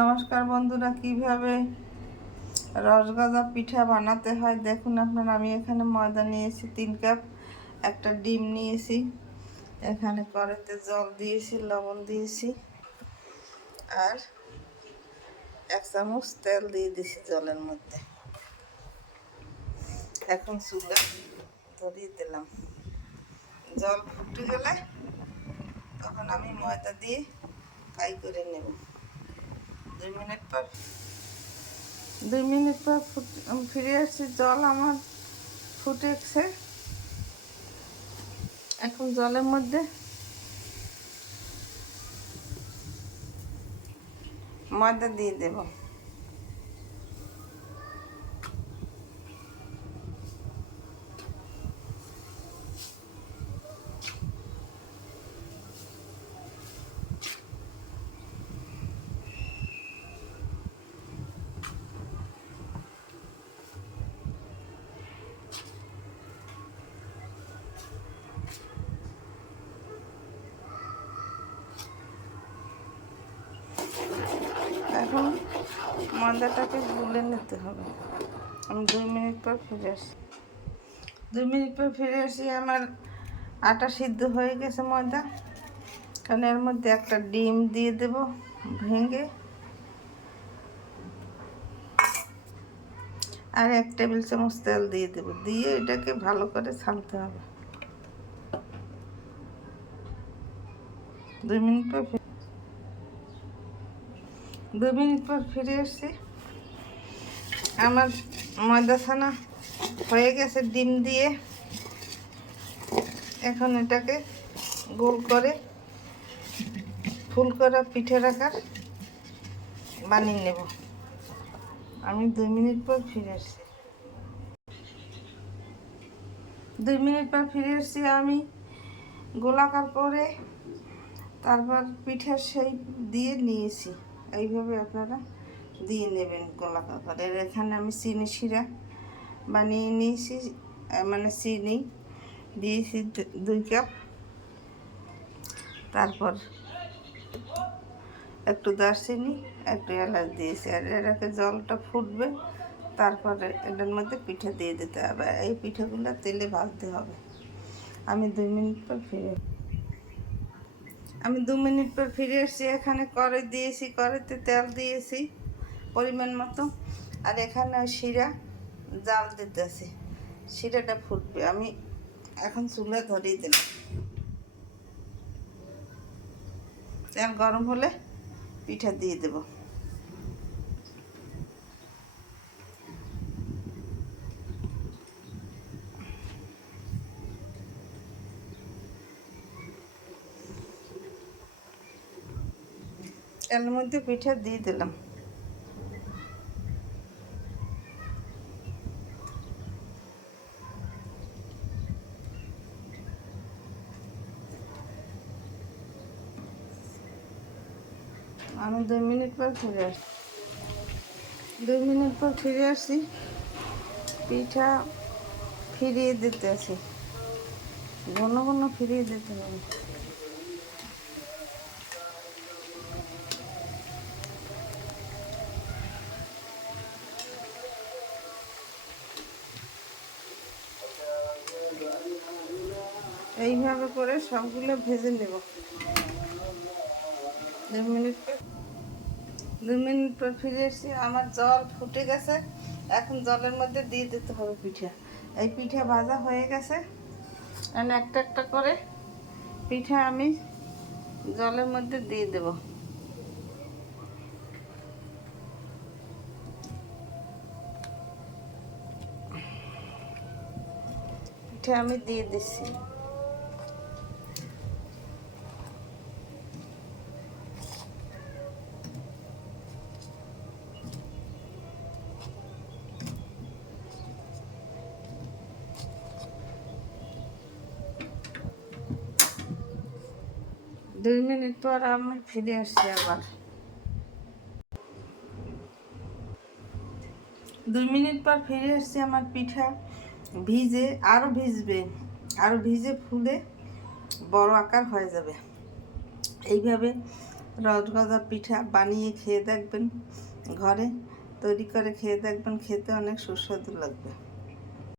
নমস্কার বন্ধুরা, কিভাবে রসগজা পিঠা বানাতে হয় দেখুন আপনারা। আমি এখানে ময়দা নিয়েছি 3 কাপ, একটা ডিম নিয়েছি, এখানে কড়াইতে জল দিয়েছি, লবণ দিয়েছি আর 1 চামচ তেল দিয়ে দিয়েছি জলের মধ্যে। এখন চুলা ধরিয়ে দিলাম। জল ফুটে গেলে তখন আমি ময়দা দিয়ে ফ্রাই করে নেব। 2 মিনিট পর ফিরে আসছি। জল আমার ফুটেছে। এখন জলের মধ্যে ময়দা দিয়ে দেব। এখন ময়দাটাকে গুলে নিতে হবে। আমি 2 মিনিট পর ফিরে আসি। 2 মিনিট পর ফিরে আসি। আমার আটা সিদ্ধ হয়ে গেছে ময়দা। কারণ এর মধ্যে একটা ডিম দিয়ে দেব ভেঙে, আর 1 টেবিল চামচ তেল দিয়ে দেব। দিয়ে এটাকে ভালো করে ছানতে হবে। 2 মিনিট পর 2 মিনিট পর ফিরে এসেছি। আমার ময়দা ছানা হয়ে গেছে ডিম দিয়ে। এখন এটাকে গোল করে ফুল করা পিঠের আকার বানিয়ে নেব। আমি 2 মিনিট পর ফিরে এসেছি। 2 মিনিট পর ফিরে এসেছি। আমি গোলাকার করে তারপর পিঠার শেপ দিয়ে নিয়েছি। এইভাবে আপনারা দিয়ে নেবেন গোলাকার করে। এখানে আমি চিনি শিরা বানিয়ে নিয়েছি, মানে চিনি দিয়েছি 2 কাপ। তারপর একটু দারচিনি, একটু এলাচ দিয়েছি। আর এটাকে জলটা ফুটবে, তারপরে এটার মধ্যে পিঠা দিয়ে দিতে হবে। এই পিঠাগুলো তেলে ভাজতে হবে। আমি 2 মিনিট পর ফিরে এসেছি। এখানে কড়াই দিয়েছি, কড়াইতে তেল দিয়েছি পরিমাণ মতো। আর এখানে শিরা জাল দিতেছি, শিরাটা ফুটবে। আমি এখন চুলা ধরিয়ে দিলাম। তেল গরম হলে পিঠা দিয়ে দেব। এর মধ্যে পিঠা দিয়ে দিলাম। আমি 2 মিনিট পর ফিরে আসি। 2 মিনিট পর ফিরে আসি। পিঠা ফিরিয়ে দিতে আসি, ঘন ঘন ফিরিয়ে দিতে হবে। এইভাবে করে সবগুলো ভেজে নেব। 2 মিনিট পর ফিরে এসেছি। আমার জল ফুটে গেছে। এখন জলের মধ্যে দিয়ে দিতে হবে পিঠা। এই পিঠা ভাজা হয়ে গেছে। একটা একটা করে পিঠা আমি জলের মধ্যে দিয়ে দেব। পিঠা আমি দিয়ে দিচ্ছি। দুই মিনিট পর আমি ফিরে আসছি আবার। 2 মিনিট পর ফিরে আসছি। আমার পিঠা ভিজে আরও ভিজবে, আরও ভিজে ফুলে বড় আকার হয়ে যাবে। এইভাবে রসগজা পিঠা বানিয়ে খেয়ে দেখবেন, ঘরে তৈরি করে খেয়ে দেখবেন, খেতে অনেক সুস্বাদু লাগবে।